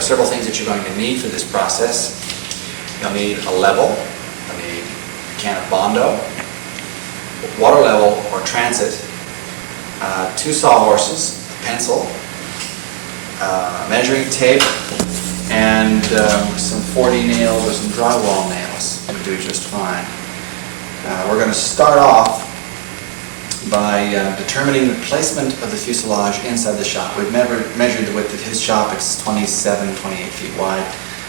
are several things that you're going to need for this process. You'll need a level, you'll need a can of Bondo, water level or transit, 2 sawhorses, a pencil, measuring tape, and some 40 nails or some drywall nails will do just fine. We're going to start off by determining the placement of the fuselage inside the shop. We've measured the width of his shop. It's 27, 28 feet wide.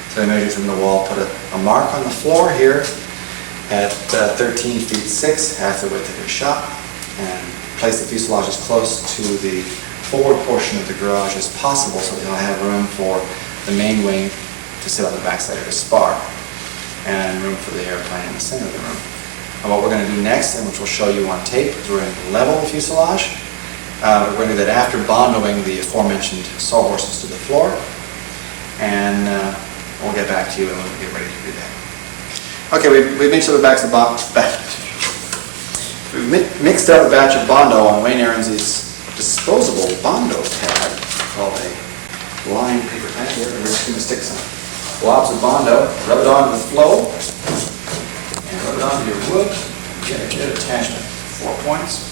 So we measured from the wall, put a mark on the floor here at 13 feet 6, half the width of his shop, and place the fuselage as close to the forward portion of the garage as possible so that you'll have room for the main wing to sit on the backside of the spar and room for the airplane in the center of the room. And what we're going to do next, and which we'll show you on tape, is we're going to level the fuselage. We're going to do that after bondoing the aforementioned sawhorses to the floor, and we'll get back to you and we'll get ready to do that. Okay, we've mixed up a batch of mixed up a batch of Bondo on Wayne Aarons' disposable Bondo pad called a lined paper pad. Here, we're just going to stick some blobs of Bondo, rub it onto the flow, and rub it onto your wood. Get a good attachment, 4 points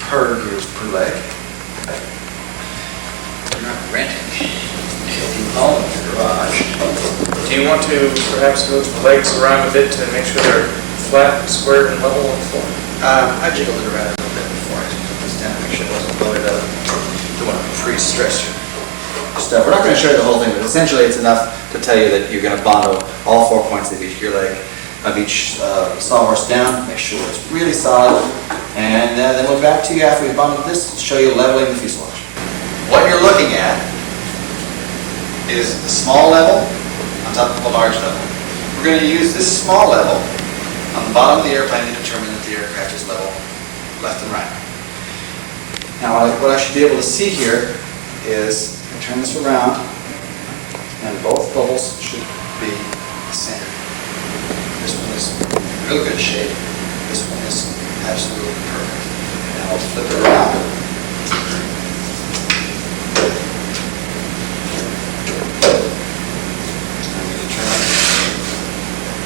per groove per leg. You're not renting. You own your garage. Do you want to perhaps move the legs around a bit to make sure they're flat, square, and level on the floor? I jiggled it around a little bit before I put this down, make sure it wasn't loaded up. Don't want to pre-stress your stuff. We're not going to show you the whole thing, but essentially it's enough to tell you that you're going to Bondo all 4 points of each sawhorse down. Make sure it's really solid, and then we'll be back to you after we've bonded this to show you leveling the fuselage. What you're looking at is the small level on top of the large level. We're going to use this small level on the bottom of the airplane to determine that the aircraft is level left and right. Now what I should be able to see here is, turn this around, and both bubbles should be the same. This one is in real good shape. This one is absolutely perfect. Now I'll flip it around.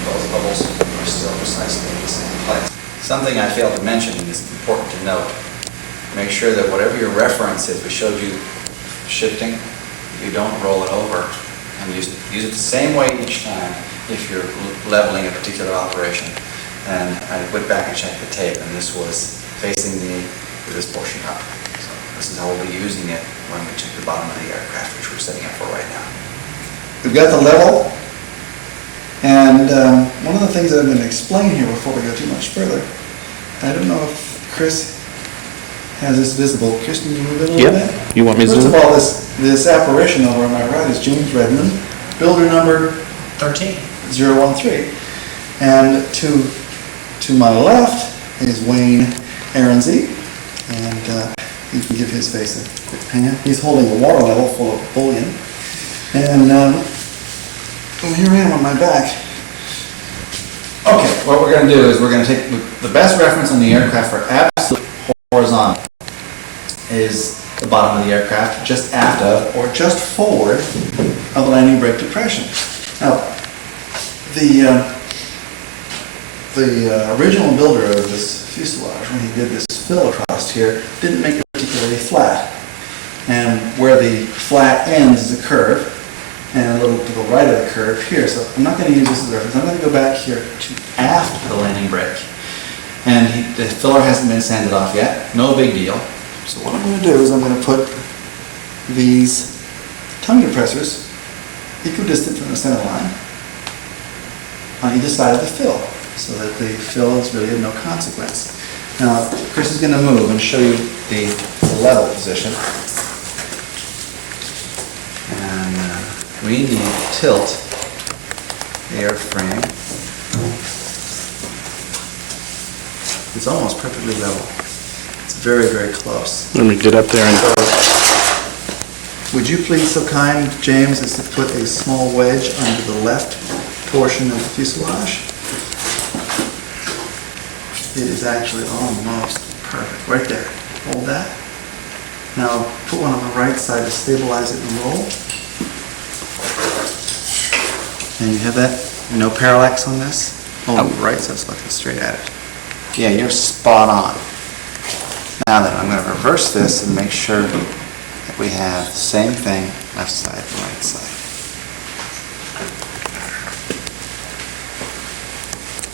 Both bubbles are still precisely in the same place. Something I failed to mention, and it's important to note, make sure that whatever your reference is, we showed you shifting, you don't roll it over, and use it the same way each time if you're leveling a particular operation. And I went back and checked the tape, and this was facing this portion up. So this is how we'll be using it when we check the bottom of the aircraft, which we're setting up for right now. We've got the level, and one of the things that I'm going to explain here before we go too much further, I don't know if Chris has this visible. Chris, can you move it a little bit? You want me to First zoom? of all, this apparition over on my right is James Redmond, builder number 13013. And to my left is Wayne Aarons, and you can give his face a quick pan. He's holding a water level full of bullion. And here I am on my back. Okay, what we're going to do is we're going to take the best reference on the aircraft for absolute horizontal is the bottom of the aircraft, just after Or just forward of the landing brake depression. Now, the original builder of this fuselage, when he did this fill across here, didn't make it particularly flat. And where the flat ends is a curve, and a little to the right of the curve here. So I'm not going to use this as a reference. I'm going to go back here to aft the landing brake. And the filler hasn't been sanded off yet. No big deal. So what I'm going to do is I'm going to put these tongue depressors equidistant from the center line on either side of the fill, so that the fill is really of no consequence. Now, Chris is going to move and show you the level position. And we need to tilt the airframe. It's almost perfectly level. It's very, very close. Let me get up there and... Would you please so kind, James, as to put a small wedge under the left portion of the fuselage? It is actually almost perfect. Right there. Hold that. Now put one on the right side to stabilize it and roll. And you have that? No parallax on this? Oh, right, so it's looking straight at it. Yeah, you're spot on. Now then, I'm going to reverse this and make sure that we have the same thing, left side and right side.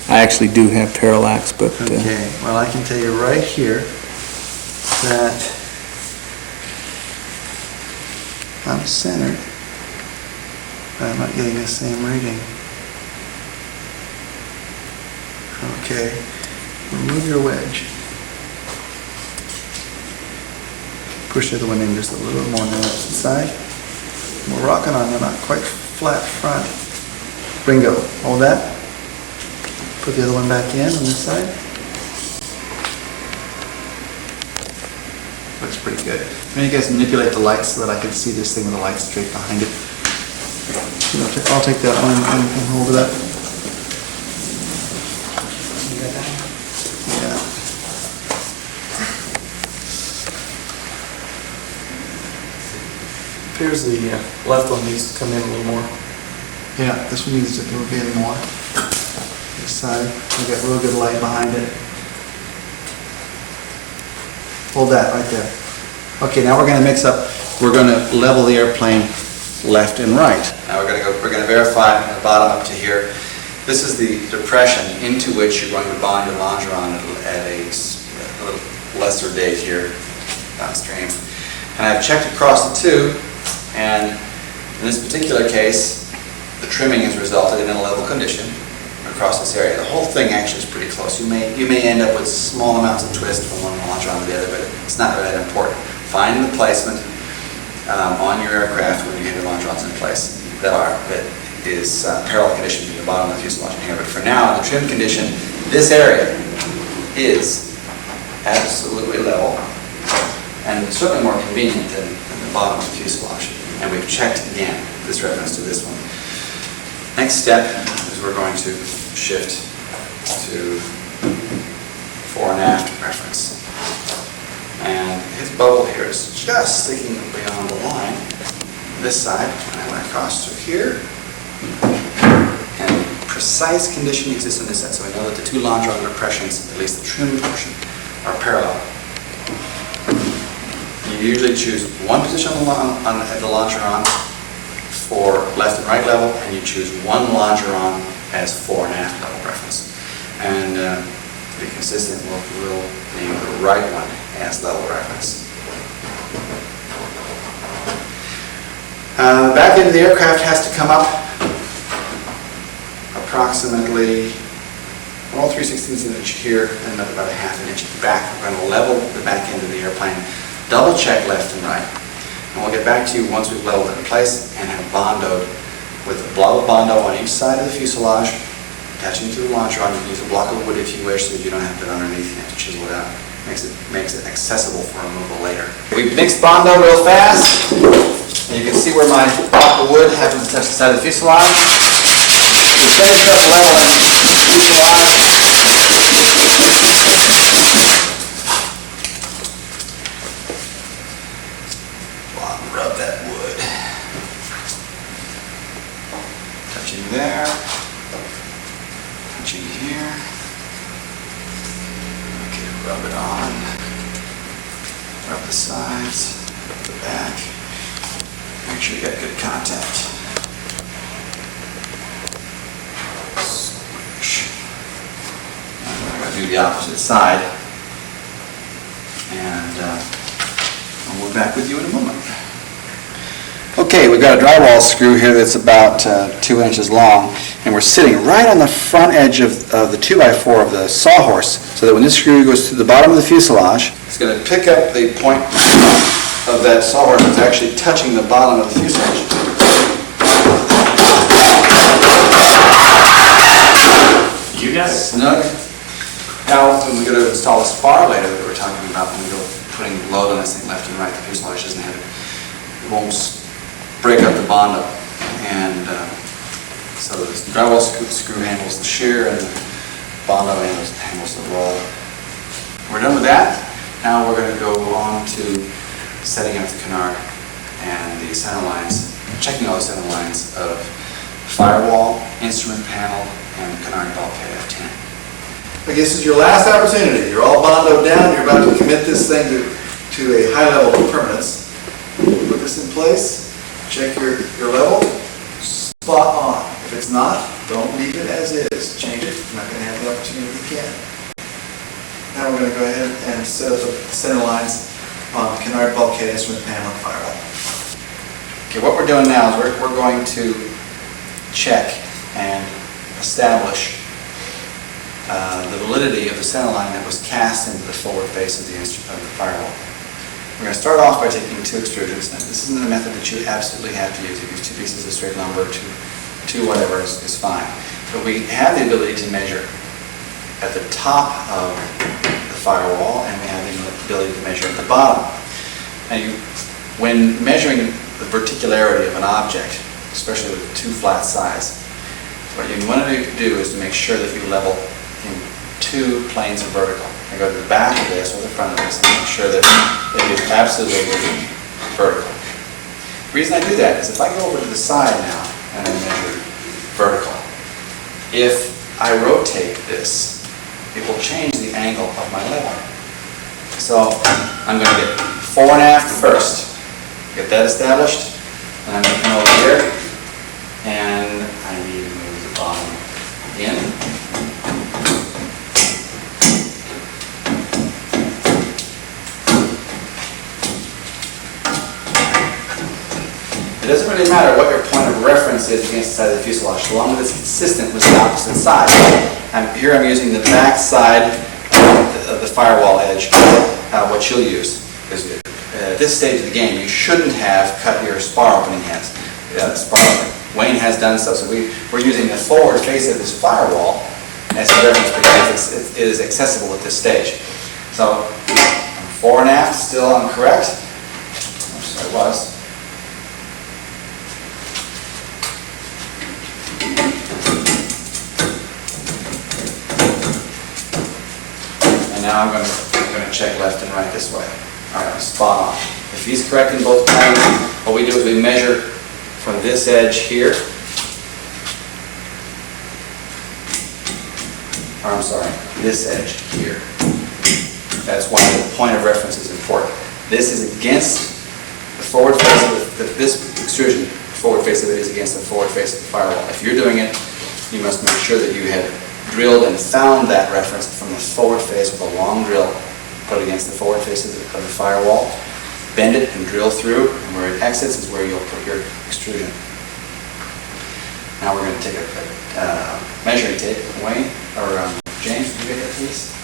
I actually do have parallax, but Okay, well, I can tell you right here that I'm centered, but I'm not getting the same reading. Okay, remove your wedge. Push the other one in just a little bit more on the side. We're rocking on a not quite flat front. Bingo, hold that. Put the other one back in on this side. Looks pretty good. Can you guys manipulate the lights so that I can see this thing with the light straight behind it? I'll take that one and hold it up. Yeah. appears the left one needs to come in a little more. Yeah, this one needs to move in more. This side, we got real good light behind it. Hold that right there. Okay, now we're going to mix up, we're going to level the airplane left and right. Now we're going to verify from the bottom up to here. This is the depression into which you're going to bond your longeron at a little lesser date here downstream. And I've checked across the two, and in this particular case, the trimming has resulted in a level condition across this area. The whole thing actually is pretty close. You may end up with small amounts of twist from one longeron to the other, but it's not really that important. Find the placement on your aircraft when you get your longerons in place that is parallel condition to the bottom of the fuselage in here. But for now, the trim condition, this area is absolutely level, and certainly more convenient than the bottom of the fuselage. And we've checked again this reference to this one. Next step is we're going to shift to fore and aft reference. And his bubble here is just sticking beyond the line. This side, and I went across through here. And precise condition exists on this side, so we know that the two longeron depressions, at least the trim portion, are parallel. You usually choose one position at the longeron for left and right level, and you choose one longeron as fore and aft level reference. And to be consistent, we'll name the right one as level reference. The back end of the aircraft has to come up approximately 3/16 of an inch here and about a half an inch back. We're going to level the back end of the airplane, double check left and right. And we'll get back to you once we've leveled it in place and have bondoed with a block of bondo on each side of the fuselage, attaching to the longeron. You can use a block of wood if you wish, so that you don't have to underneath, you have to chisel it out. Makes it accessible for removal later. We've mixed bondo real fast. And you can see where my block of wood happens to touch the side of the fuselage. We finished up leveling the fuselage. Rub that wood. Touching there. Touching here. Okay, rub it on. Rub the sides, rub the back. Make sure you got good contact. Squish. And we're going to do the opposite side. And we'll be back with you in a moment. Okay, we've got a drywall screw here that's about 2 inches long, and we're sitting right on the front edge of the 2x4 of the sawhorse, so that when this screw goes to the bottom of the fuselage, it's going to pick up the point of that sawhorse that's actually touching the bottom of the fuselage. You got it. Snug. Now, when we go to install a spar later that we're talking about, when we go putting load on this thing left and right, the fuselage doesn't have it won't break up the bondo. And so the drywall screw handles the shear, and the bondo handles the roll. We're done with that. Now we're going to go on to setting up the canard and the center lines, checking all the center lines of firewall, instrument panel, and Canard bulkhead F10. I guess this is your last opportunity. You're all bondoed down, you're about to commit this thing to a high level of permanence. Put this in place, check your level, spot on. If it's not, don't leave it as is. Change it. You're not going to have the opportunity again. Now we're going to go ahead and set up the center lines on Canard bulkhead, instrument panel, and firewall. Okay, what we're doing now is we're going to check and establish the validity of the center line that was cast into the forward face of the firewall. We're going to start off by taking two extrusions. Now, this isn't a method that you absolutely have to use. You use two pieces of straight lumber, two whatever is fine. But we have the ability to measure at the top of the firewall, and we have the ability to measure at the bottom. Now, when measuring the verticality of an object, especially with two flat sides, what you want to do is to make sure that you level in two planes of vertical. I go to the back of this or the front of this and make sure that it is absolutely vertical. The reason I do that is if I go over to the side now and I measure vertical, if I rotate this, it will change the angle of my level. So I'm going to get 4.5 first. Get that established, and I'm going to come over here, and I need to move the bottom in. It doesn't really matter what your point of reference is against the side of the fuselage, so long as it's consistent with the opposite side. Here I'm using the back side of the firewall edge, what you'll use. At this stage of the game, you shouldn't have cut your spar opening heads. Spar opening. Wayne has done so, so we're using the forward face of this firewall as a reference because it is accessible at this stage. So 4.5, still incorrect. Which I was. And now I'm going to check left and right this way. All right, spot on. If he's correct in both planes, what we do is we measure from this edge here, or I'm sorry, this edge here. That's why the point of reference is important. This is against the forward face of this extrusion. The forward face of it is against the forward face of the firewall. If you're doing it, you must make sure that you have drilled and found that reference from the forward face with a long drill put against the forward face of the firewall, bend it and drill through, and where it exits is where you'll put your extrusion. Now we're going to take a measuring tape. Wayne, or James, can you get that please?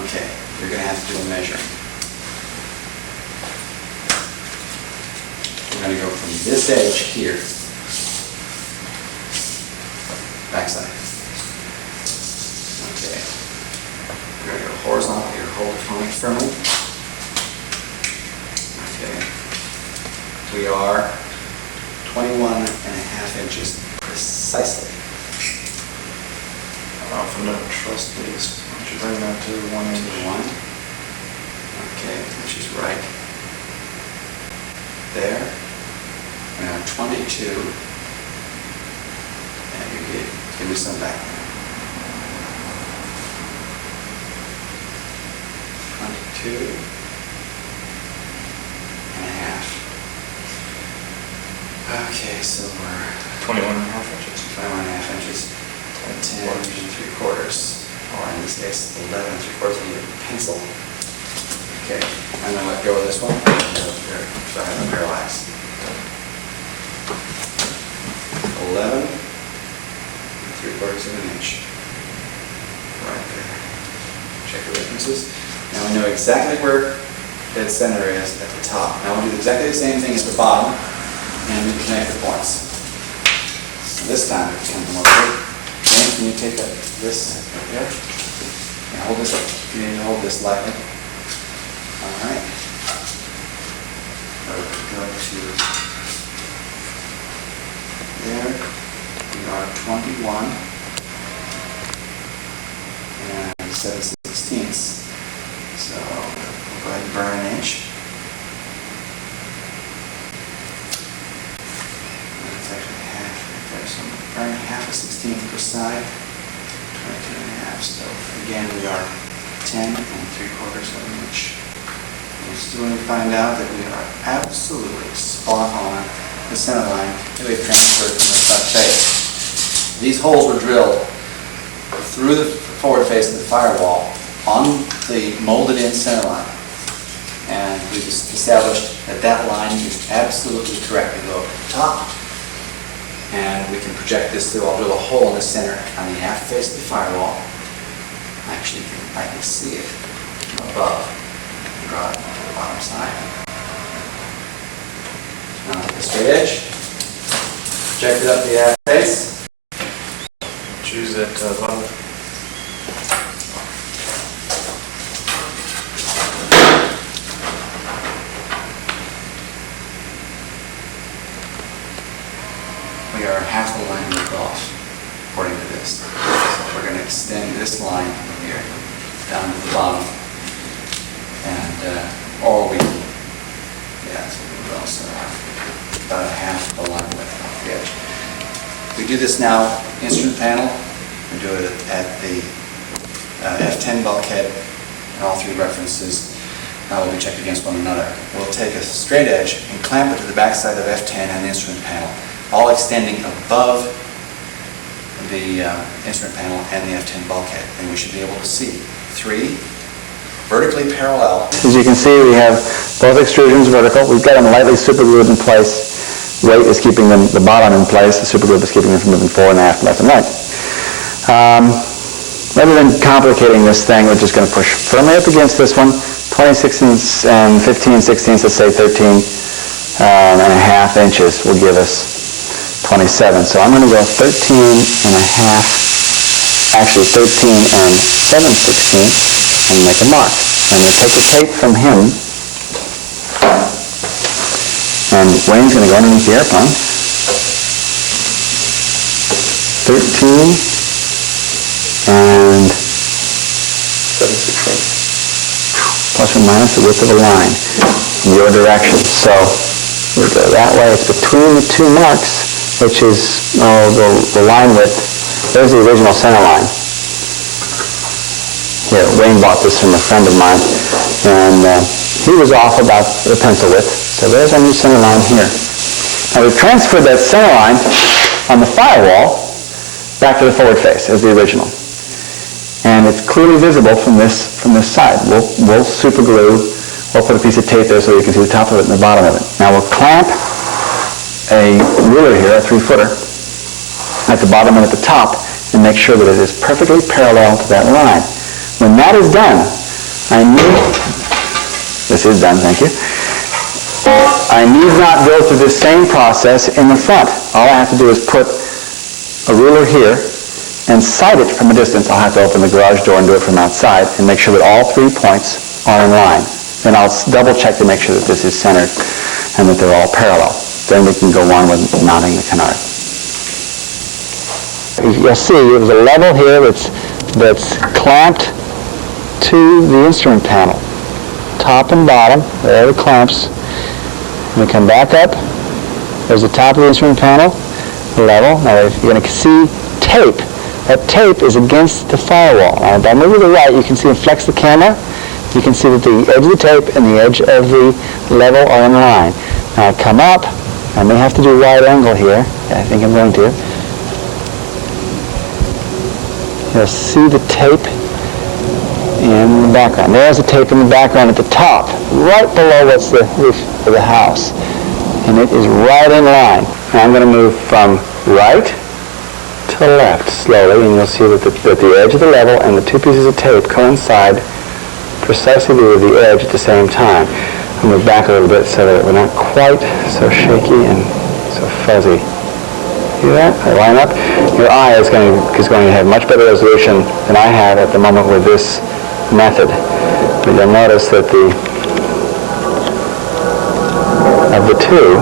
Okay, you're going to have to do a measuring. We're going to go from this edge here, backside. Okay. We're going to go horizontal here, hold it firmly. Okay. We are 21.5 inches precisely. I don't know if I'm going to trust these. Why don't you bring that to 1 inch? 1. Okay, which is right there. We have 22. And you give me some back. 22.5. Okay, so we're 21.5 inches. 21.5 inches. 10 3/4, or in this case, 11 3/4 of your pencil. Okay, I'm going to let go of this one. So I have a parallax. 11 3/4 of an inch. Right there. Check your references. Now we know exactly where dead center is at the top. Now we'll do exactly the same thing at the bottom, and we connect the points. So this time it becomes more clear. James, can you take this right there? And hold this up. You need to hold this lightly. All right. Go to there. We are 21 and 7/16. So we'll go ahead and burn an inch. We're in half a 16th per side, 22 and a half. So again, we are 10 and 3/4 of an inch. We're still going to find out that we are absolutely spot on the center line that we've transferred from the front face. These holes were drilled through the forward face of the firewall on the molded in center line. And we just established that that line is absolutely correct. We go up to the top, and we can project this through. I'll drill a hole in the center on the aft face of the firewall. Actually, I can see it from above. Draw it on the bottom side. Now take a straight edge. Project it up the aft face. Choose that bottom. We are half a line width off, according to this. So we're going to extend this line from here down to the bottom. And, or we can, yeah, so we also have about a half a line width off the edge. We do this now, instrument panel, we do it at the F10 bulkhead, and all three references will be checked against one another. We'll take a straight edge and clamp it to the backside of F10 and the instrument panel, all extending above the instrument panel and the F10 bulkhead. And we should be able to see three vertically parallel. As you can see, we have both extrusions vertical. We've got them lightly superglued in place. Weight is keeping them, the bottom in place. The superglue is keeping them from moving forward and aft, left and right. Rather than complicating this thing, we're just going to push firmly up against this one. 26 and 15 sixteenths, let's say 13 and a half inches will give us 27. So I'm going to go 13 and a half, actually 13 and 7/16, and make a mark. I'm going to take the tape from him, and Wayne's going to go underneath the airplane. 13 and 7/16. plus or minus the width of the line in your direction. So we go that way. It's between the two marks, which is the line width. There's the original center line. Here, Wayne bought this from a friend of mine, and he was off about the pencil width. So there's our new center line here. Now we've transferred that center line on the firewall back to the forward face as the original. And it's clearly visible from this side. We'll super glue, we'll put a piece of tape there so you can see the top of it and the bottom of it. Now we'll clamp a ruler here, a 3-footer, at the bottom and at the top, and make sure that it is perfectly parallel to that line. When that is done, this is done, thank you. I need not go through this same process in the front. All I have to do is put a ruler here and sight it from a distance. I'll have to open the garage door and do it from outside and make sure that all 3 points are in line. Then I'll double check to make sure that this is centered and that they're all parallel. Then we can go on with mounting the canard. You'll see there's a level here that's clamped to the instrument panel. Top and bottom, there are the clamps. And we come back up. There's the top of the instrument panel, level. Now you're going to see tape. That tape is against the firewall. Now, if I move to the right, you can see it flex the camera. You can see that the edge of the tape and the edge of the level are in line. Now I come up. I may have to do a wide angle here. I think I'm going to. You'll see the tape in the background. There's the tape in the background at the top, right below what's the roof of the house. And it is right in line. Now I'm going to move from right to left slowly, and you'll see that the edge of the level and the 2 pieces of tape coincide precisely with the edge at the same time. I'll move back a little bit so that we're not quite so shaky and so fuzzy. See that? I line up. Your eye is going to have much better resolution than I have at the moment with this method. But you'll notice that of the two,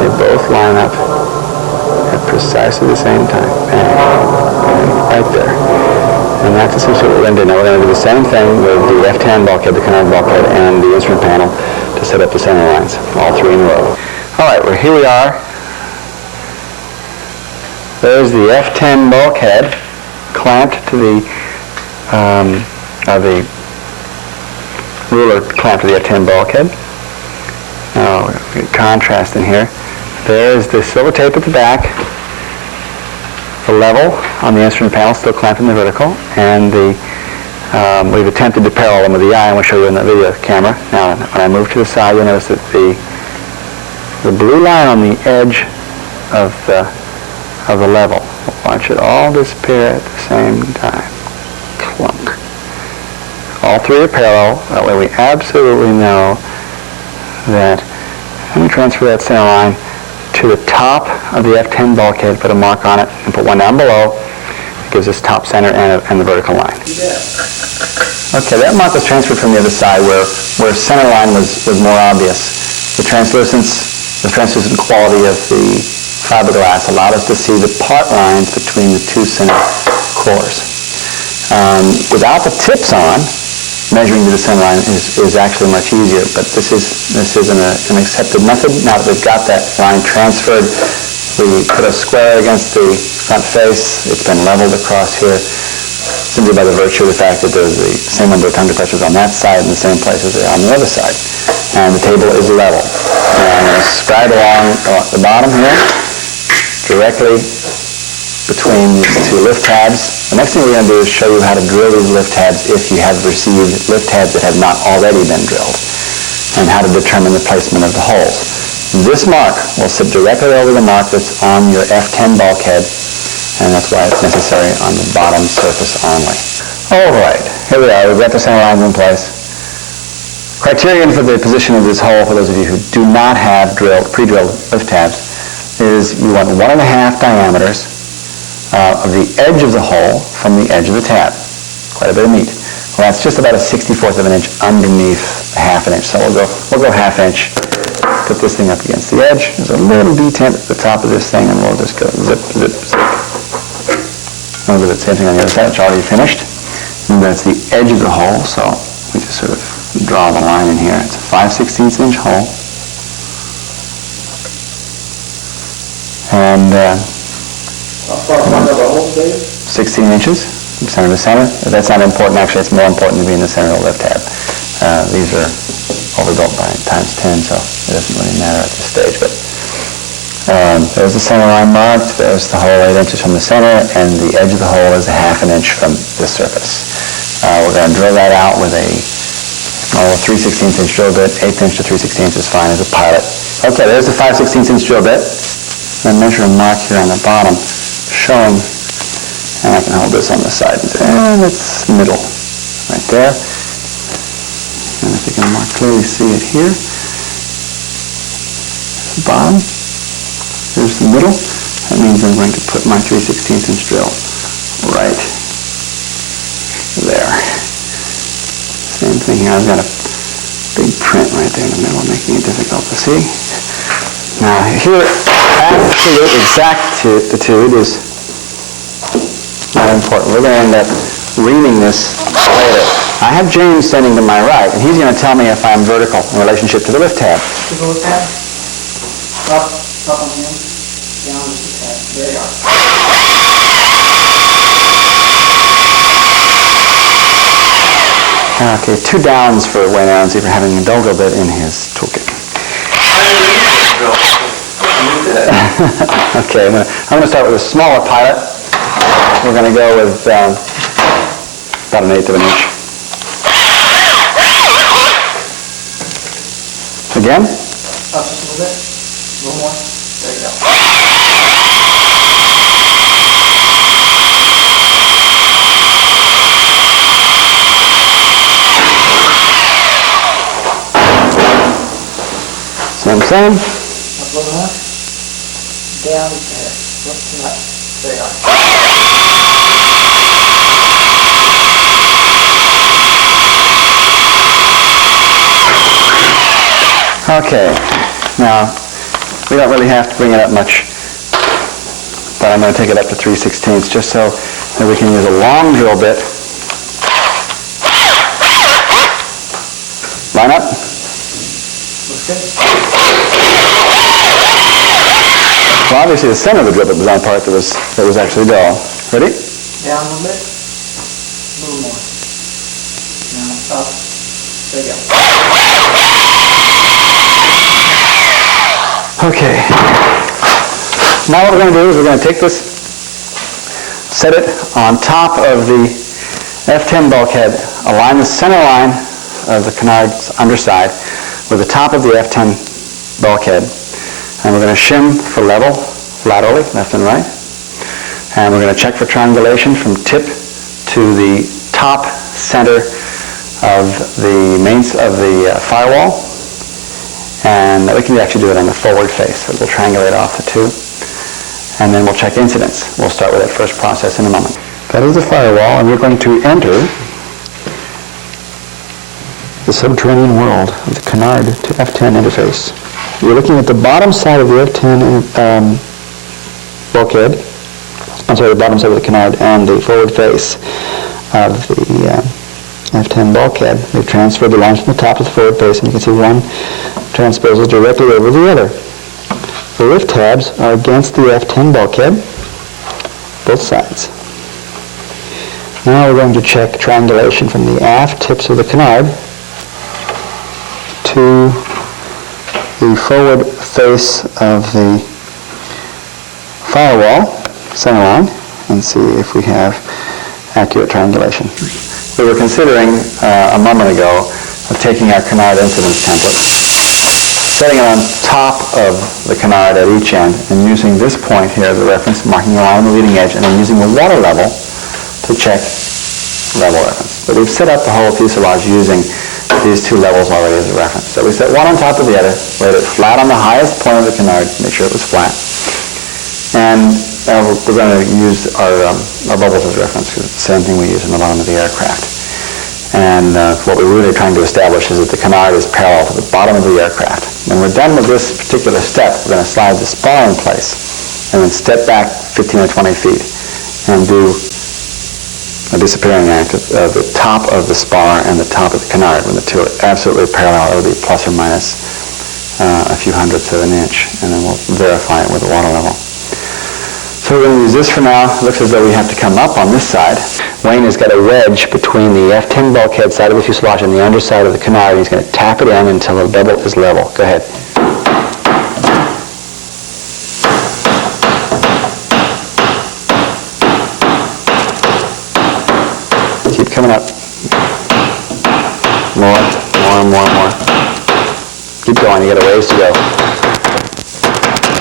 they both line up at precisely the same time. Bang, right there. And that's essentially what we're going to do. Now we're going to do the same thing with the F10 bulkhead, the Canard bulkhead, and the instrument panel to set up the center lines, all 3 in a row. All right, here we are. There's the F10 bulkhead clamped to the ruler clamped to the F10 bulkhead. Now, we get contrast in here. There's the silver tape at the back, the level on the instrument panel still clamped in the vertical, and we've attempted to parallel them with the eye, and we'll show you in the video camera. Now, when I move to the side, you'll notice that the blue line on the edge of the level, watch it all disappear at the same time. Clunk. All three are parallel. That way we absolutely know that. Let me transfer that center line to the top of the F10 bulkhead, put a mark on it, and put one down below. It gives us top, center, and the vertical line. Okay, that mark was transferred from the other side where center line was more obvious. The translucent quality of the fiberglass allowed us to see the part lines between the two center cores. Without the tips on, measuring to the center line is actually much easier, but this isn't an accepted method. Now that we've got that line transferred, we put a square against the front face. It's been leveled across here simply by the virtue of the fact that there's the same number of tongue depressors on that side and the same place as they are on the other side. And the table is level. And I'm going to scribe along the bottom here, directly between these two lift tabs. The next thing we're going to do is show you how to drill these lift tabs if you have received lift tabs that have not already been drilled, and how to determine the placement of the holes. This mark will sit directly over the mark that's on your F10 bulkhead, and that's why it's necessary on the bottom surface only. All right, here we are. We've got the center lines in place. Criterion for the position of this hole, for those of you who do not have pre-drilled lift tabs, is you want 1.5 diameters of the edge of the hole from the edge of the tab. Quite a bit of meat. Well, that's just about a 1/64 of an inch underneath a 1/2 inch. So we'll go 1/2 inch. Put this thing up against the edge. There's a little detent at the top of this thing, and we'll just go zip, zip, zip. We'll do the same thing on the other side. It's already finished. And that's the edge of the hole, so we just sort of draw the line in here. It's a 5/16 inch hole. And 16 inches from center to center. That's not important. Actually, it's more important to be in the center of the lift tab. These are overbuilt by ×10, so it doesn't really matter at this stage. But there's the center line marked. There's the hole 8 inches from the center, and the edge of the hole is a 1/2 inch from the surface. We're going to drill that out with a 3/16 inch drill bit. 1/8 inch to 3/16 is fine as a pilot. Okay, there's the 5/16 inch drill bit. I'm going to measure a mark here on the bottom, showing, and I can hold this on the side, and it's middle, right there. And if you can more clearly see it here, the bottom, there's the middle. That means I'm going to put my 3/16 inch drill right there. Same thing here, I've got a big print right there in the middle, making it difficult to see. Now here, absolute exactitude is not important. We're going to end up reading this later. I have James standing to my right, and he's going to tell me if I'm vertical in relationship to the lift tab. To the lift tab? Up on him, down the tab. There you are. Okay, 2 downs for Wayne Aronsi for having indulged a bit in his toolkit. Okay, I'm going to start with a smaller pilot. We're going to go with about 1/8 of an inch. Again? Up just a little bit. A little more. There you go. Same. Up a little more. Down there. Look to that. There you are. Okay, now we don't really have to bring it up much, but I'm going to take it up to 3/16 just so that we can use a long drill bit. Line up. Looks good. Well, obviously the center of the drill bit was on part that was actually dull. Ready? Down a little bit. A little more. Now up. There you go. Okay. Now what we're going to do is we're going to take this, set it on top of the F10 bulkhead, align the center line of the Canard's underside with the top of the F10 bulkhead, and we're going to shim for level, laterally, left and right, and we're going to check for triangulation from tip to the top center of the firewall, and we can actually do it on the forward face, so we'll triangulate off the two, and then we'll check incidence. We'll start with that first process in a moment. That is the firewall, and we're going to enter the subterranean world of the Canard to F10 interface. We're looking at the bottom side of the F10 bulkhead, the bottom side of the Canard and the forward face of the F10 bulkhead. We've transferred the lines from the top to the forward face, and you can see one transposes directly over the other. The lift tabs are against the F10 bulkhead, both sides. Now we're going to check triangulation from the aft tips of the Canard to the forward face of the firewall, center line, and see if we have accurate triangulation. We were considering a moment ago of taking our Canard incidence template, setting it on top of the Canard at each end, and using this point here as a reference, marking a line on the leading edge, and then using the water level to check level reference. But we've set up the whole fuselage using these two levels already as a reference. So we set one on top of the other, laid it flat on the highest point of the Canard, make sure it was flat. And we're going to use our bubbles as reference, because it's the same thing we use on the bottom of the aircraft. And what we're really trying to establish is that the Canard is parallel to the bottom of the aircraft. When we're done with this particular step, we're going to slide the spar in place, and then step back 15 or 20 feet, and do a disappearing act of the top of the spar and the top of the Canard. When the two are absolutely parallel, it will be plus or minus a few hundredths of an inch, and then we'll verify it with the water level. So we're going to use this for now. It looks as though we have to come up on this side. Wayne has got a wedge between the F10 bulkhead side of the fuselage and the underside of the Canard. He's going to tap it in until the bevel is level. Go ahead. Keep coming up. More. Keep going. You got a ways to go.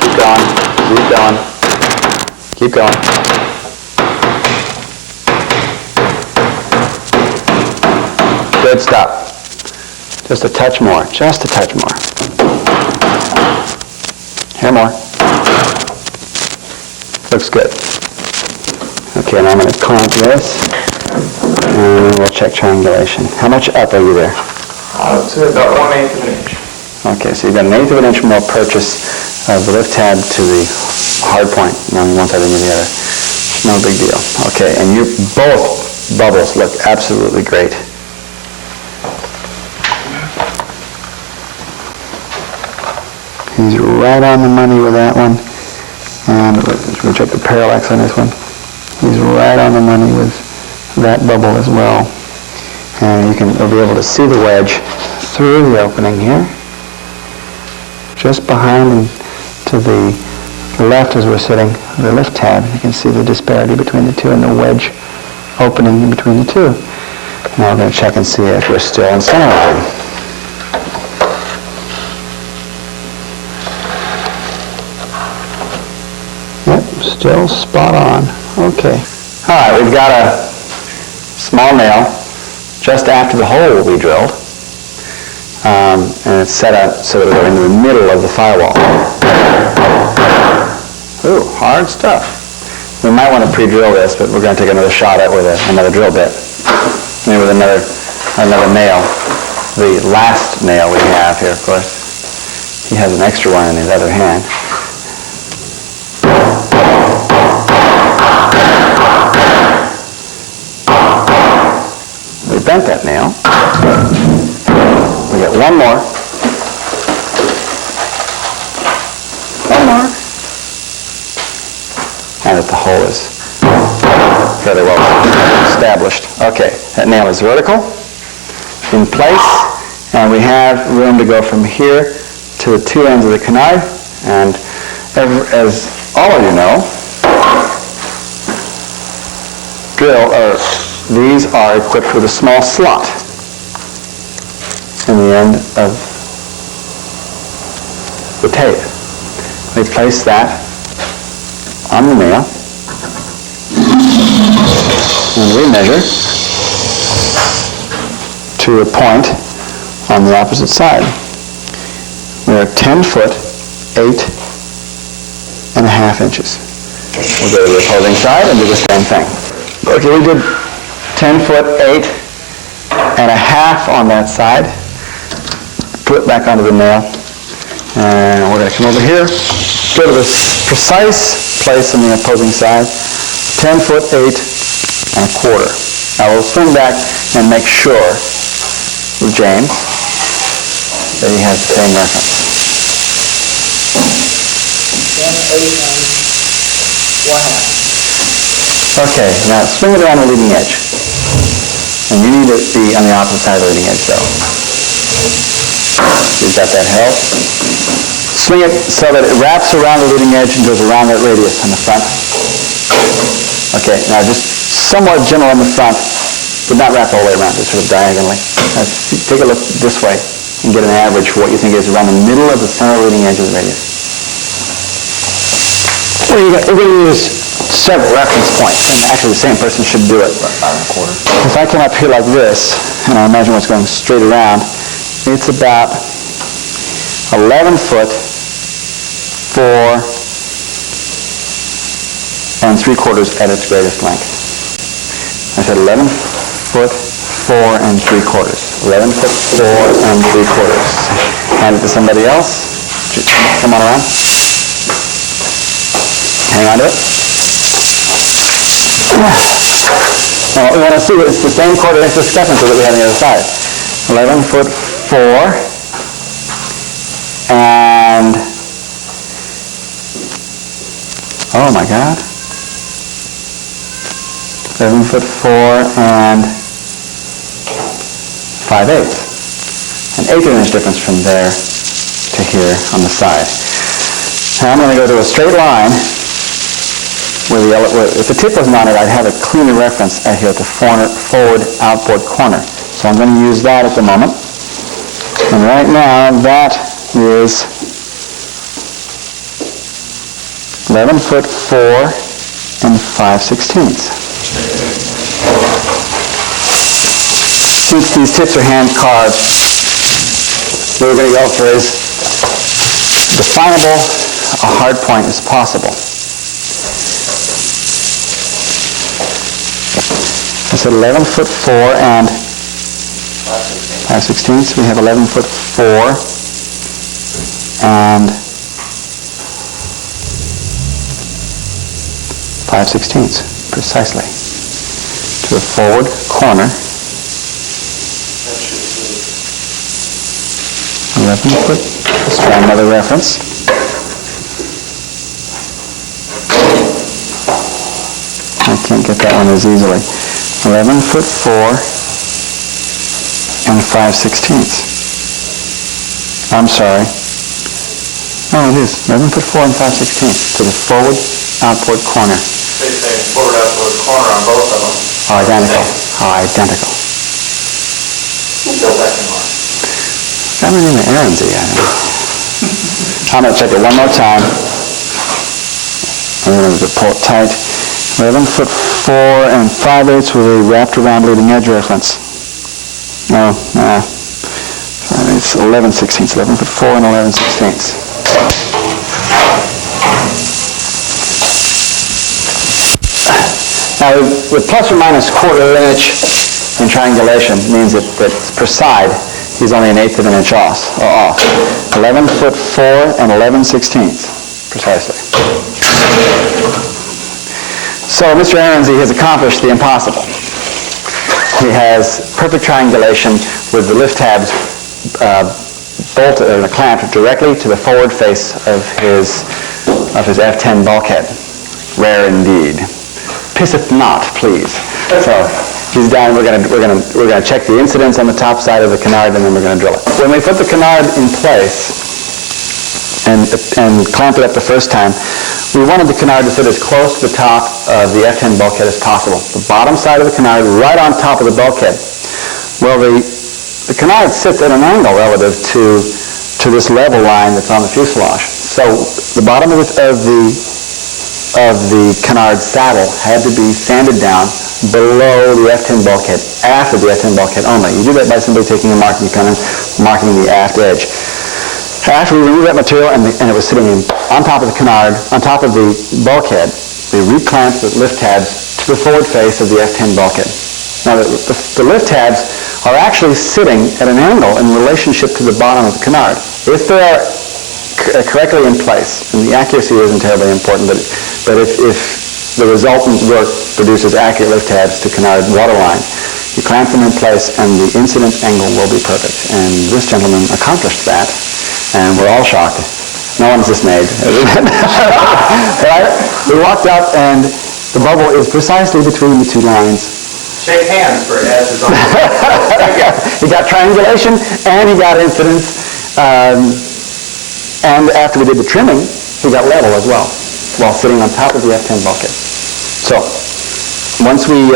Keep going. Keep going. Good, stop. Just a touch more. Here more. Looks good. Okay, now I'm going to clamp this, and we'll check triangulation. How much up are you there? To about 1/8 of an inch. Okay, so you've got 1/8 of an inch more purchase of the lift tab to the hard point, on one side and the other. No big deal. Okay, and both bubbles look absolutely great. He's right on the money with that one. And we'll check the parallax on this one. He's right on the money with that bubble as well. And you'll be able to see the wedge through the opening here. Just behind and to the left as we're sitting, the lift tab, you can see the disparity between the two and the wedge opening in between the two. Now we're going to check and see if we're still in center line. Yep, still spot on. Okay. All right, we've got a small nail just after the hole will be drilled. And it's set up so that it'll go into the middle of the firewall. Ooh, hard stuff. We might want to pre-drill this, but we're going to take another shot at it with another drill bit. Maybe with another nail. The last nail we have here, of course. He has an extra one in his other hand. We bent that nail. We get one more. the hole is fairly well established. Okay, that nail is vertical, in place, and we have room to go from here to the two ends of the canard. And as all of you know, these are equipped with a small slot in the end of the tape. We place that on the nail, and we measure to a point on the opposite side. We are 10 foot, 8.5 inches. We'll go to the opposing side and do the same thing. Okay, we did 10 foot, 8.5 on that side. Put it back onto the nail. And we're going to come over here, go to this precise place on the opposing side, 10 foot, 8.25. Now we'll swing back and make sure with James that he has the same reference. 10, 8, and 1/2. Okay, now swing it around the leading edge. And you need to be on the opposite side of the leading edge though. You've got that help. Swing it so that it wraps around the leading edge and goes around that radius on the front. Okay, now just somewhat gentle on the front, but not wrap all the way around, just sort of diagonally. Now, take a look this way and get an average for what you think is around the middle of the center leading edge of the radius. Well, we're going to use several reference points, and actually the same person should do it. 5.25. If I come up here like this, and I imagine what's going straight around, it's about 11 foot, 4.75 at its greatest length. I said 11 foot, 4.75. 11 foot, 4.75. Hand it to somebody else. Come on around. Hang on to it. Now what we want to see is the same coordinate discrepancy that we had on the other side. 11 foot, 4, and oh my God, 11 foot 4 and 5/8, an 1/8 inch difference from there to here on the side. Now I'm going to go to a straight line where if the tip wasn't on it, I'd have a cleaner reference out here at the forward outboard corner. So I'm going to use that at the moment. And right now, that is 11 foot 4 and 5/16. Since these tips are hand carved, what we're going to go for is definable a hard point as possible. I said 11 foot 4 and 5/16. We have 11 foot 4 and 5/16, precisely, to the forward corner. 11 foot. Let's try another reference. I can't get that one as easily. 11 foot 4 and 5/16. I'm sorry. Oh, it is. 11 foot 4 and 5/16 to the forward outboard corner. They say forward outboard corner on both of them. Oh, identical. Oh, identical. Who built that Canard? Got my name of Aaron Z. I'm going to check it one more time. I'm going to pull it tight. 11 foot 4 and 5/8 with a wrapped around leading edge reference. No, 5/8, 11/16. 11 foot 4 and 11/16. Now, with plus or minus 1/4 inch in triangulation means that per side he's only 1/8 of an inch off. 11 foot 4 and 11/16, precisely. So Mr. Aronzi has accomplished the impossible. He has perfect triangulation with the lift tabs bolted and clamped directly to the forward face of his F10 bulkhead. Rare indeed. Pisseth not, please. So he's down. We're gonna check the incidence on the top side of the canard, and then we're gonna drill it. When we put the canard in place and clamp it up the first time, we wanted the canard to sit as close to the top of the F10 bulkhead as possible. The bottom side of the canard right on top of the bulkhead. Well, the canard sits at an angle relative to this level line that's on the fuselage. So the bottom of the canard saddle had to be sanded down below the F10 bulkhead, after the F10 bulkhead only. You do that by simply taking a marking pen and marking the aft edge. After we removed that material and it was sitting on top of the canard, on top of the bulkhead, we reclamped the lift tabs to the forward face of the F10 bulkhead. Now the lift tabs are actually sitting at an angle in relationship to the bottom of the canard. If they are correctly in place, and the accuracy isn't terribly important, but if the resultant work produces accurate lift tabs to canard waterline, you clamp them in place and the incident angle will be perfect. And this gentleman accomplished that, and we're all shocked. No one's dismayed. Right? We walked up and the bubble is precisely between the two lines. Shake hands for S is on. He got triangulation and he got incidence. And after we did the trimming, he got level as well, while sitting on top of the F10 bulkhead. So, once we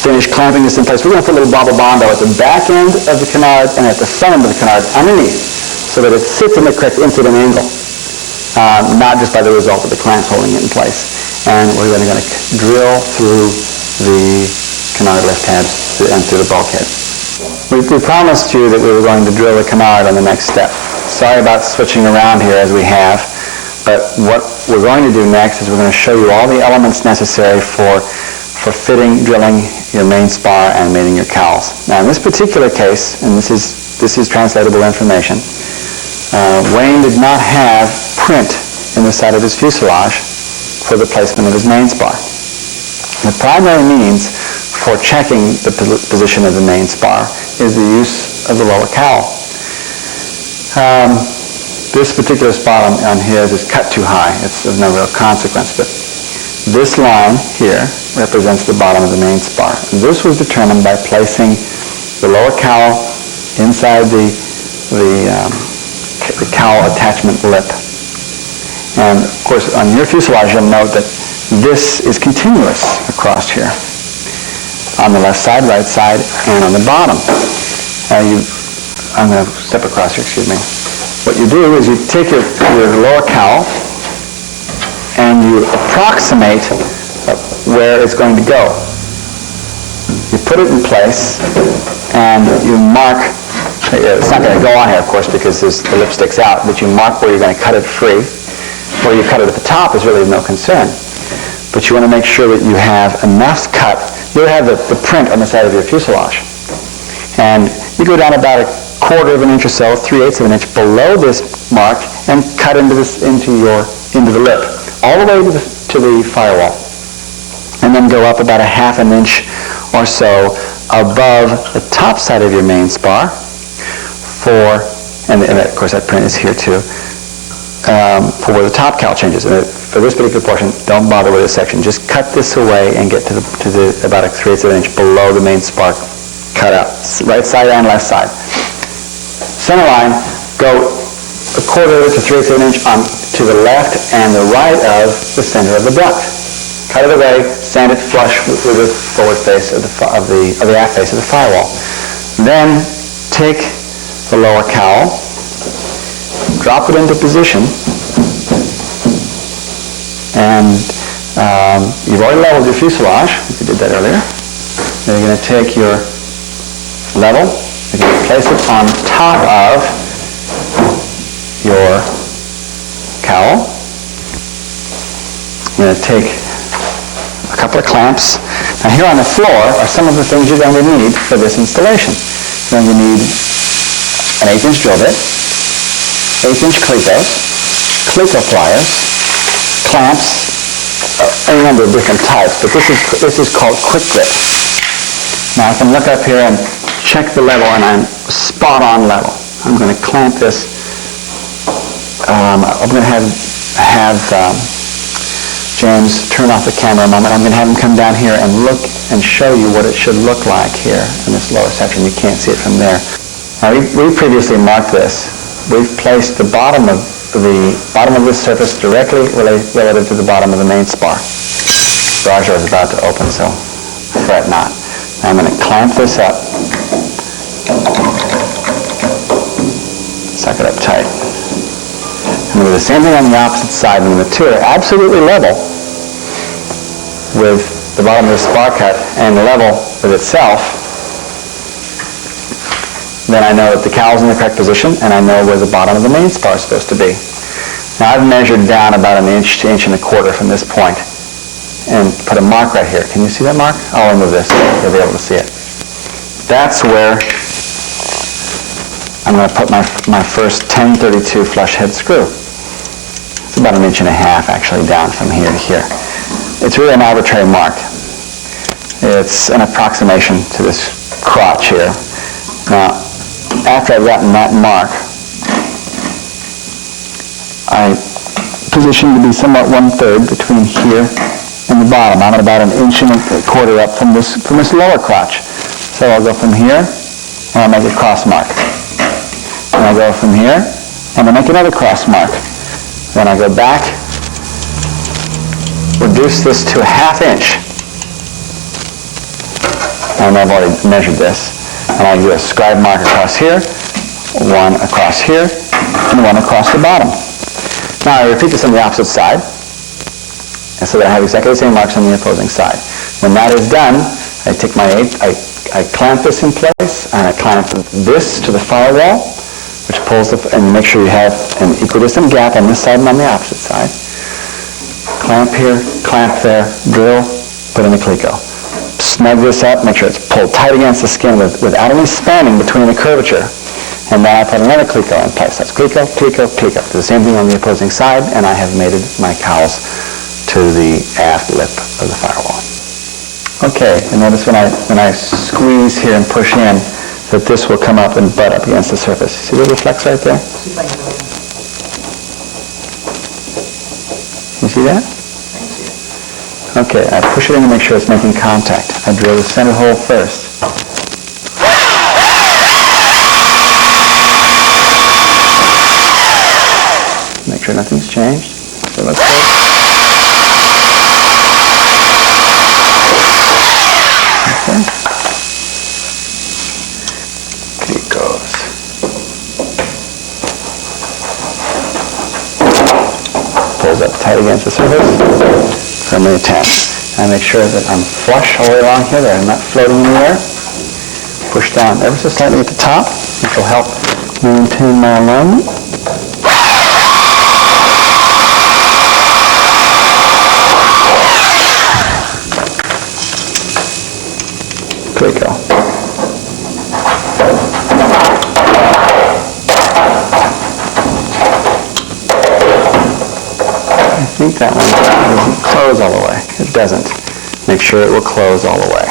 finish clamping this in place, we're going to put a little bobble bondo at the back end of the canard and at the front end of the canard underneath, so that it sits in the correct incident angle, not just by the result of the clamps holding it in place. And we're going to drill through the canard lift tabs and through the bulkhead. We promised you that we were going to drill the canard on the next step. Sorry about switching around here as we have, but what we're going to do next is we're going to show you all the elements necessary for fitting, drilling your main spar and mating your cowls. Now in this particular case, and this is translatable information, Wayne did not have print in the side of his fuselage for the placement of his main spar. The primary means for checking the position of the main spar is the use of the lower cowl. This particular spot on his is cut too high. It's of no real consequence, but this line here represents the bottom of the main spar. This was determined by placing the lower cowl inside the cowl attachment lip. And of course, on your fuselage, you'll note that this is continuous across here, on the left side, right side, and on the bottom. I'm going to step across here, excuse me. What you do is you take your lower cowl and you approximate where it's going to go. You put it in place and you mark, it's not going to go on here, of course, because the lip sticks out, but you mark where you're going to cut it free. Where you cut it at the top is really of no concern. But you want to make sure that you have enough cut. You'll have the print on the side of your fuselage. And you go down about 1/4 of an inch or so, 3/8 of an inch below this mark, and cut into the lip, all the way to the firewall. And then go up about 1/2 an inch or so above the top side of your main spar and of course that print is here too, for where the top cowl changes. And for this particular portion, don't bother with this section. Just cut this away and get to about 3/8 of an inch below the main spar cut out, right side and left side. Center line, go 1/4 to 3/8 of an inch to the left and the right of the center of the duct. Cut it away, sand it flush with the forward face of the aft face of the firewall. Then take the lower cowl, drop it into position, and you've already leveled your fuselage, if you did that earlier. Then you're going to take your level, you're going to place it on top of your cowl. You're going to take a couple of clamps. Now here on the floor are some of the things you're going to need for this installation. You're going to need an 1/8 drill bit, 1/8 cleco pliers, clamps, a number of different types, but this is called quick grip. Now I can look up here and check the level, and I'm spot on level. I'm going to clamp this. I'm going to have James turn off the camera a moment. I'm going to have him come down here and look and show you what it should look like here in this lower section. You can't see it from there. Now, we previously marked this. We've placed the bottom of this surface directly relative to the bottom of the main spar. Garage door is about to open, so fret not. Now I'm going to clamp this up. Suck it up tight. I'm going to do the same thing on the opposite side. When the two are absolutely level with the bottom of the spar cut and level with itself, then I know that the cowl's in the correct position and I know where the bottom of the main spar is supposed to be. Now I've measured down about an inch to inch and a quarter from this point and put a mark right here. Can you see that mark? I'll remove this so you'll be able to see it. That's where I'm going to put my first 1032 flush head screw. It's about an inch and a half actually down from here to here. It's really an arbitrary mark. It's an approximation to this crotch here. Now, after I've gotten that mark, I position to be somewhat 1/3 between here and the bottom. I'm at about an inch and a quarter up from this lower crotch. So I'll go from here and I'll make a cross mark. And I'll go from here and I'll make another cross mark. Then I go back, reduce this to a 1/2 inch. And I've already measured this. And I do a scribe mark across here, one across here, and one across the bottom. Now I repeat this on the opposite side, and so that I have exactly the same marks on the opposing side. When that is done, I take I clamp this in place, and I clamp this to the firewall, which pulls and make sure you have an equidistant gap on this side and on the opposite side. Clamp here, clamp there, drill, put in the cleco. Snug this up, make sure it's pulled tight against the skin without any spanning between the curvature. And then I put another cleco in place. That's cleco, cleco, cleco. Do the same thing on the opposing side, and I have mated my cowls to the aft lip of the firewall. Okay, and notice when I squeeze here and push in, that this will come up and butt up against the surface. See the little flex right there? See if I can do it. You see that? Okay, I push it in to make sure it's making contact. I drill the center hole first. Make sure nothing's changed. So let's go. Okay. Here it goes. Pulls up tight against the surface. Firmly attached. I make sure that I'm flush all the way along here, that I'm not floating in the air. Push down ever so slightly at the top, which will help maintain my alignment. Cleco. I think that one doesn't close all the way. It doesn't. Make sure it will close all the way.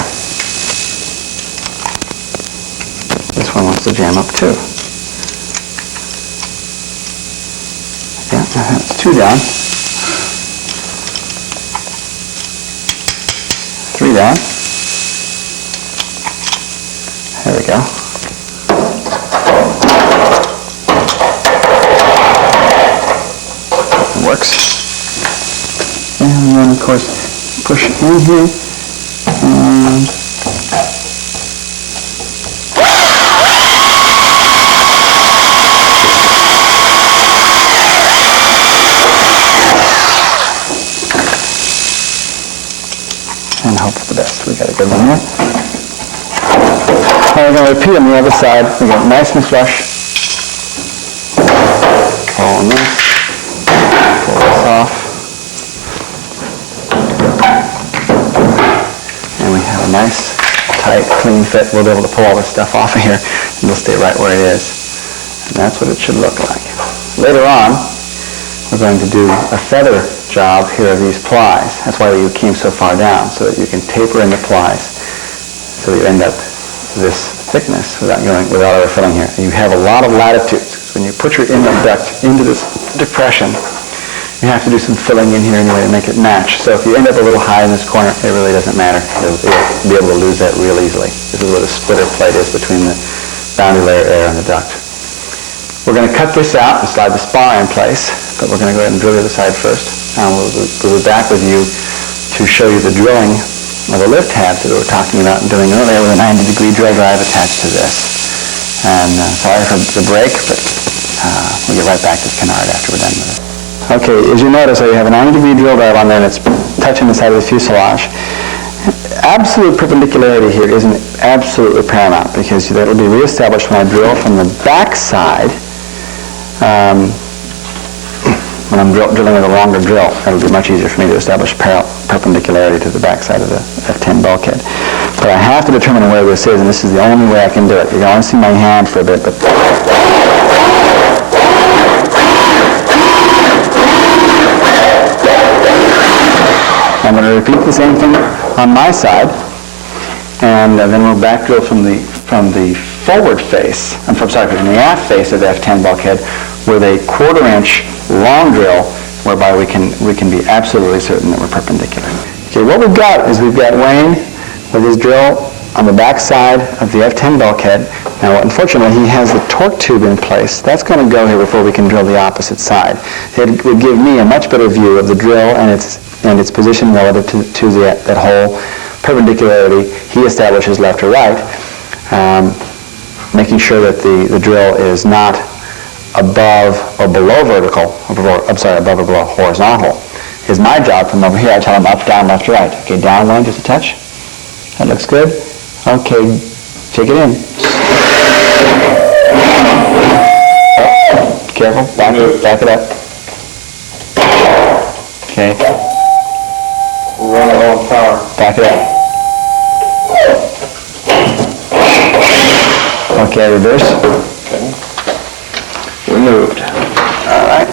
This one wants to jam up too. Yeah, that's 2 down. 3 down. There we go. It works. And then, of course, push it in here, and hope for the best. We got a good one there. Now we're going to repeat on the other side. We get nice and flush. Pull on this. Pull this off. Nice, tight, clean fit. We'll be able to pull all this stuff off of here and it'll stay right where it is. And that's what it should look like. Later on, we're going to do a feather job here of these plies. That's why you came so far down, so that you can taper in the plies so that you end up this thickness without overfilling here. And you have a lot of latitude. When you put your inlet duct into this depression, you have to do some filling in here anyway to make it match. So if you end up a little high in this corner, it really doesn't matter. You'll be able to lose that real easily. This is where the splitter plate is between the boundary layer air and the duct. We're going to cut this out and slide the spar in place, but we're going to go ahead and drill the other side first. We'll be back with you to show you the drilling of the lift tabs that we were talking about doing earlier with a 90-degree drill drive attached to this. And sorry for the break, but we'll get right back to Canard after we're done with it. Okay, as you notice, you have a 90-degree drill drive on there, and it's touching the side of the fuselage. Absolute perpendicularity here isn't absolutely paramount, because that'll be reestablished when I drill from the back side. When I'm drilling with a longer drill, it'll be much easier for me to establish perpendicularity to the back side of the F10 bulkhead. But I have to determine where this is, and this is the only way I can do it. You can only see my hand for a bit, but I'm going to repeat the same thing on my side, and then we'll back drill from the forward face, from the aft face of the F10 bulkhead with a 1/4 inch long drill, whereby we can be absolutely certain that we're perpendicular. Okay, what we've got is Wayne with his drill on the back side of the F10 bulkhead. Now, unfortunately, he has the torque tube in place. That's going to go here before we can drill the opposite side. It would give me a much better view of the drill and its position relative to that whole perpendicularity he establishes left or right, making sure that the drill is not above or below vertical, above or below horizontal, is my job. From over here, I tell him up, down, left, right. Okay, down one, just a touch. That looks good. Okay, take it in. Oh, careful, back it up. Okay. Run it on power. Back it up. Okay, reverse. Okay. Removed. All right.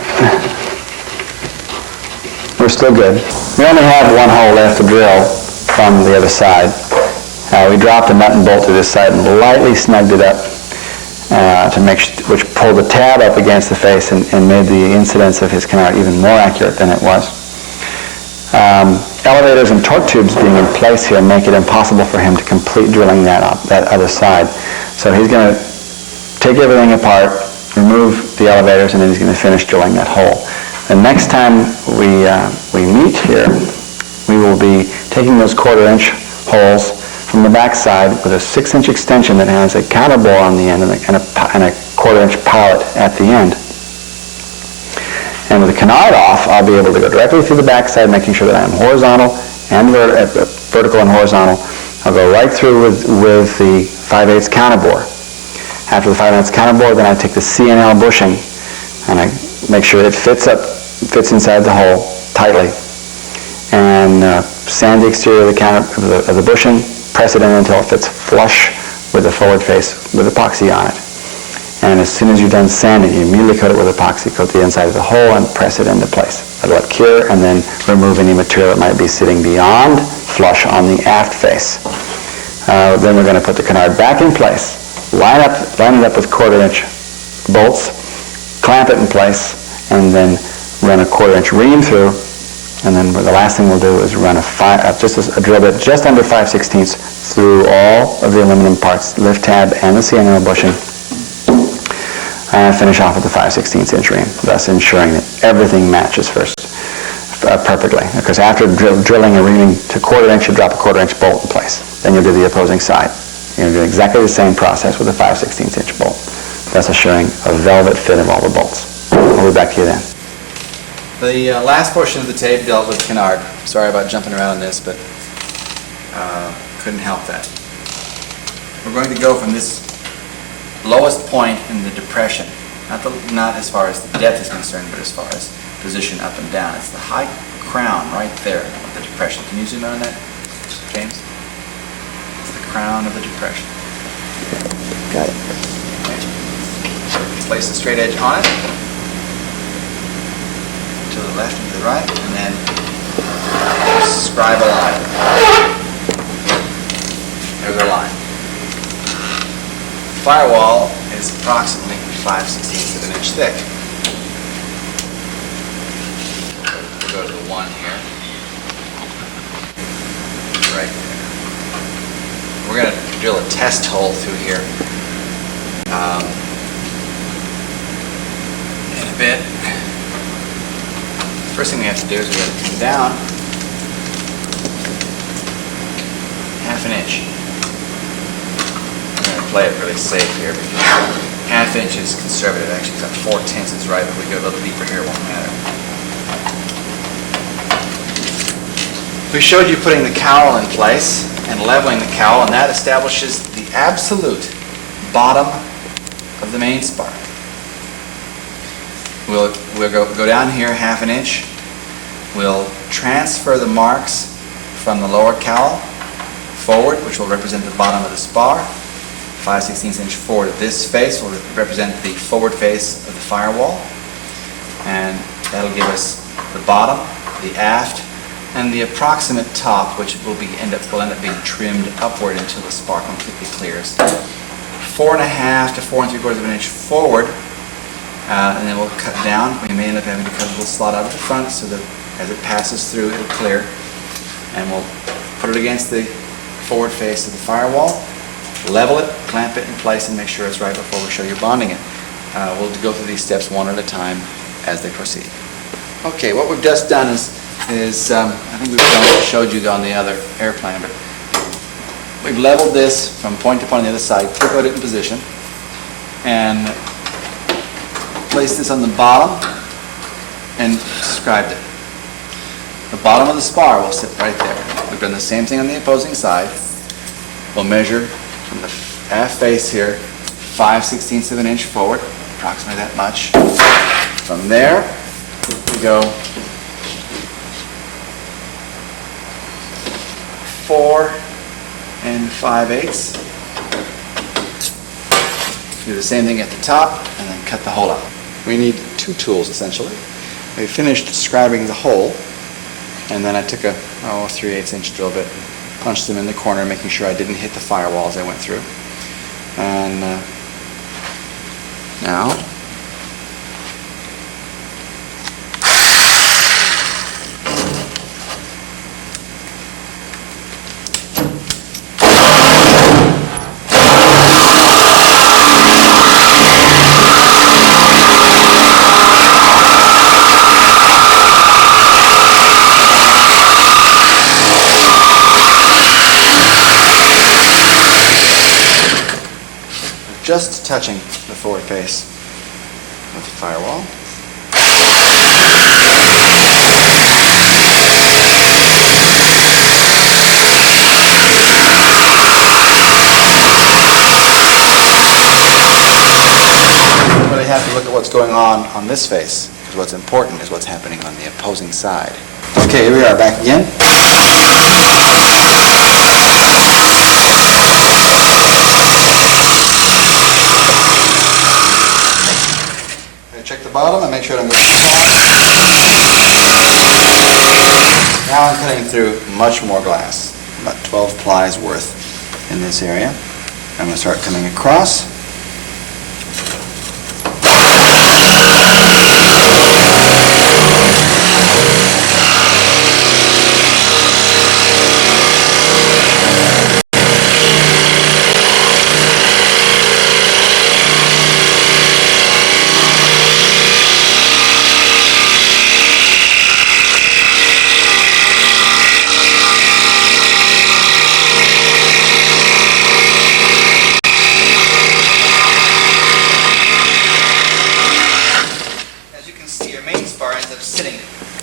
We're still good. We only have one hole left to drill from the other side. We dropped the nut and bolt to this side and lightly snugged it up which pulled the tab up against the face and made the incidence of his canard even more accurate than it was. Elevators and torque tubes being in place here make it impossible for him to complete drilling that other side. So he's going to take everything apart, remove the elevators, and then he's going to finish drilling that hole. The next time we meet here, we will be taking those 1/4 inch holes from the back side with a 6-inch extension that has a counterbore on the end and a 1/4 inch pilot at the end. And with the canard off, I'll be able to go directly through the back side, making sure that I am horizontal and vertical and horizontal. I'll go right through with the 5/8 counterbore. After the 5/8 counterbore, then I take the CNL bushing and I make sure it fits inside the hole tightly, and sand the exterior of the bushing, press it in until it fits flush with the forward face with epoxy on it. And as soon as you're done sanding, you immediately coat it with epoxy, coat the inside of the hole, and press it into place. Let it cure, and then remove any material that might be sitting beyond flush on the aft face. Then we're going to put the canard back in place, line it up with 1/4 inch bolts, clamp it in place, and then run a 1/4 inch ream through. And then the last thing we'll do is run a drill bit just under 5/16 through all of the aluminum parts, lift tab and the CNL bushing, and finish off with the 5/16 inch ream, thus ensuring that everything matches first perfectly. Because after drilling and reaming to 1/4 inch, you drop a 1/4 inch bolt in place. Then you'll do the opposing side. You're going to do exactly the same process with a 5/16 inch bolt, thus assuring a velvet fit of all the bolts. We'll be back to you then. The last portion of the tape dealt with canard. Sorry about jumping around on this, but couldn't help that. We're going to go from this lowest point in the depression, not as far as the depth is concerned, but as far as position up and down. It's the high crown right there of the depression. Can you zoom in on that, James? It's the crown of the depression. Got it. Okay. Place the straight edge on it, to the left and to the right, and then scribe a line. There's our line. Firewall is approximately 5/16 of an inch thick. go to the one here. Right there. We're going to drill a test hole through here in a bit. First thing we have to do is we have to come down half an inch. I'm going to play it really safe here because half inch is conservative. Actually, it's at 4/10 is right, but we go a little deeper here, it won't matter. We showed you putting the cowl in place and leveling the cowl, and that establishes the absolute bottom of the main spar. We'll go down here half an inch. We'll transfer the marks from the lower cowl forward, which will represent the bottom of the spar. 5/16 inch forward of this face will represent the forward face of the firewall, and that'll give us the bottom, the aft, and the approximate top, which will end up being trimmed upward until the spar completely clears. 4.5 to 4 3/4 of an inch forward, and then we'll cut down. We may end up having to cut a little slot out of the front so that as it passes through, it'll clear, and we'll put it against the forward face of the firewall. Level it, clamp it in place, and make sure it's right before we show you bonding it. We'll go through these steps one at a time as they proceed. Okay, what we've just done is I think we've showed you on the other airplane, but we've leveled this from point to point on the other side, put it in position, and placed this on the bottom and described it. The bottom of the spar will sit right there. We've done the same thing on the opposing side. We'll measure from the aft face here 5/16 of an inch forward, approximately that much. From there, we go 4 5/8. Do the same thing at the top and then cut the hole out. We need 2 tools essentially. We finished describing the hole, and then I took a 3/8 inch drill bit, punched them in the corner, making sure I didn't hit the firewall as I went through. And now just touching the forward face of the firewall. You really have to look at what's going on this face, because what's important is what's happening on the opposing side. Okay, here we are back again. Check the bottom and make sure I don't go too far. Now I'm cutting through much more glass, about 12 plies worth in this area. I'm going to start coming across.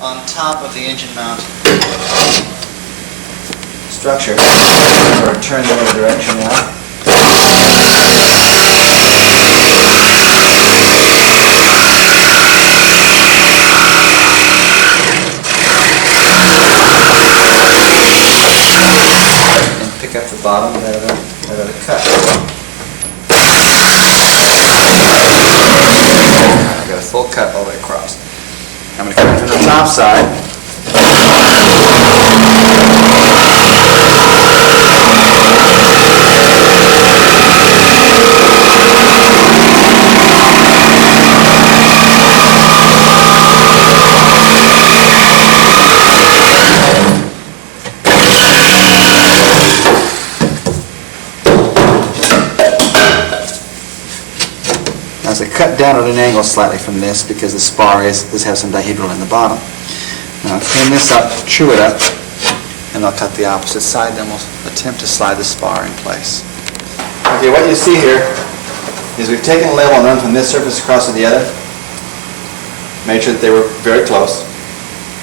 On top of the engine mount structure, or turn the other direction now. And pick up the bottom of that cut. I got a full cut all the way across. I'm going to come from the top side. cut down at an angle slightly from this because the spar does have some dihedral in the bottom. Now clean this up, chew it up, and I'll cut the opposite side, then we'll attempt to slide the spar in place. Okay, what you see here is we've taken a level and run from this surface across to the other, made sure that they were very close.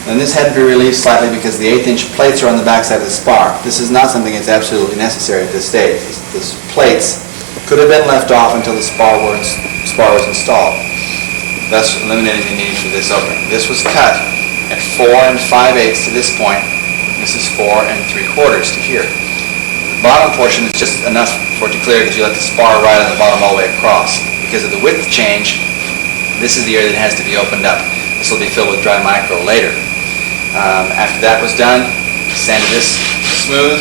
And this had to be relieved slightly because the 1/8" plates are on the backside of the spar. This is not something that's absolutely necessary at this stage. These plates could have been left off until the spar was installed, thus eliminating the need for this opening. This was cut at 4 5/8 to this point. This is 4 3/4 to here. The bottom portion is just enough for it to clear because you let the spar ride on the bottom all the way across. Because of the width change, this is the area that has to be opened up. This will be filled with dry micro later. After that was done, sanded this smooth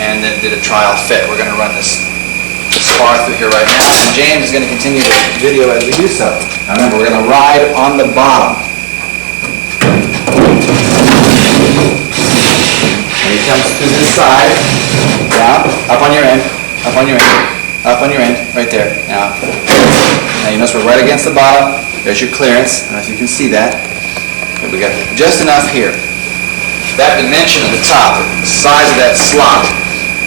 and then did a trial fit. We're going to run this spar through here right now, and James is going to continue the video as we do so. Now remember, we're going to ride on the bottom. And he comes through this side, down, up on your end, up on your end, up on your end, right there. Now you notice we're right against the bottom. There's your clearance. I don't know if you can see that. But we got just enough here. That dimension of the top, the size of that slot,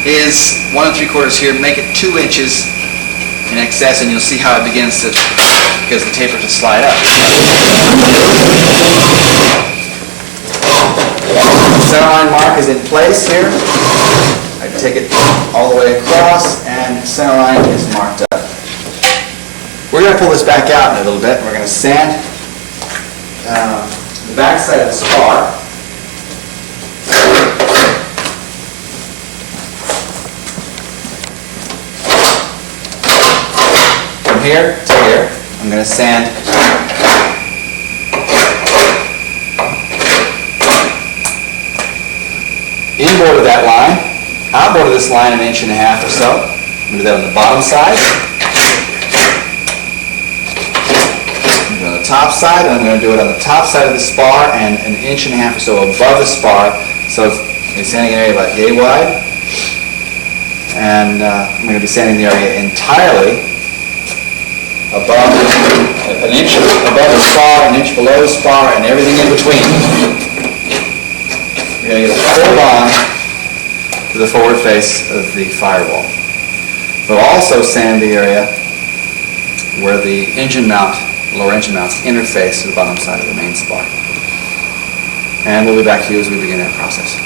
is 1 3/4 here. Make it 2 inches in excess, and you'll see how it begins to, because the taper to slide up. Center line mark is in place here. I take it all the way across, and center line is marked up. We're going to pull this back out in a little bit. We're going to sand the back side of the spar. From here to here, I'm going to sand inboard of that line, outboard of this line 1.5 inches or so. I'm going to do that on the bottom side. On the top side, and I'm going to do it on the top side of the spar and 1.5 inches or so above the spar, so it's sanding an area about yay wide. And I'm going to be sanding the area entirely above 1 inch above the spar, 1 inch below the spar, and everything in between. We're going to get a full bond to the forward face of the firewall. We'll also sand the area where the engine mount, lower engine mounts, interface to the bottom side of the main spar. And we'll be back to you as we begin that process.